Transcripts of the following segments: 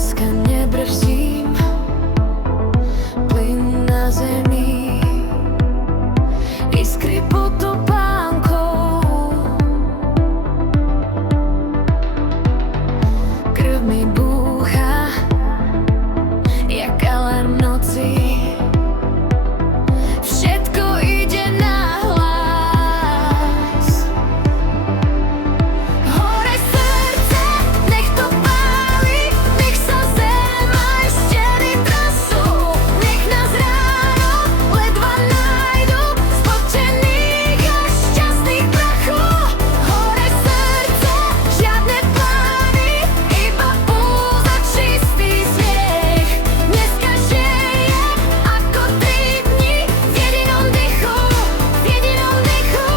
dneska nebrzdím, plyn na zemi, iskry pod topánkou, krv mi búcha jak alarm noci. Všetko ide nahlas. Hore srdce, nech to páli, nech sa zem aj steny trasú. Nech nás ráno ledva nájdu, spotených a šťastných prachu. Hore srdce, žiadne plány, iba púza, čistý smiech. Dneska žijem ako 3 dni v jedinom dychu, v jedinom dychu.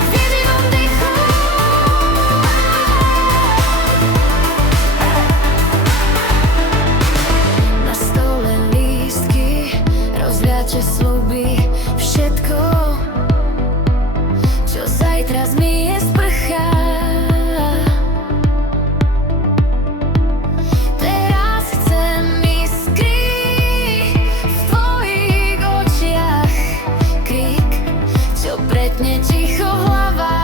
V jedinom dychu. Na stole lístky, rozliate sľuby, všetko, čo zajtra zmije sprcha. Teraz chcem iskry v tvojich očiach, krik, čo pretne ticho hlava.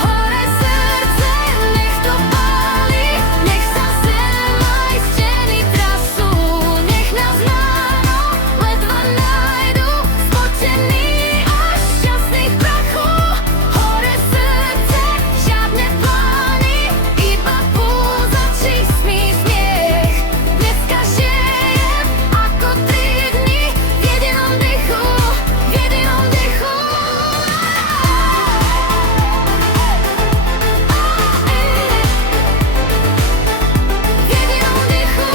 Hore srdce, nech to páli, nech sa zem aj steny trasú. Nech nás ráno ledva nájdu, spotení a šťastných prachu. Hore srdce, žiadne plány, iba púza, čistý smiech. Dneska žijem ako 3 dni v jedinom dychu, v jedinom dychu. V jedinom dychu.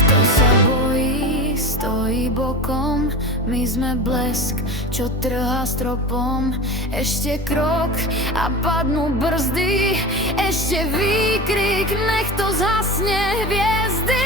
Kto sa bojí, stojí bokom. My sme blesk, čo trhá stropom. Ešte krok a padnú brzdy. Ešte výkrik, nech to zhasne hviezdy.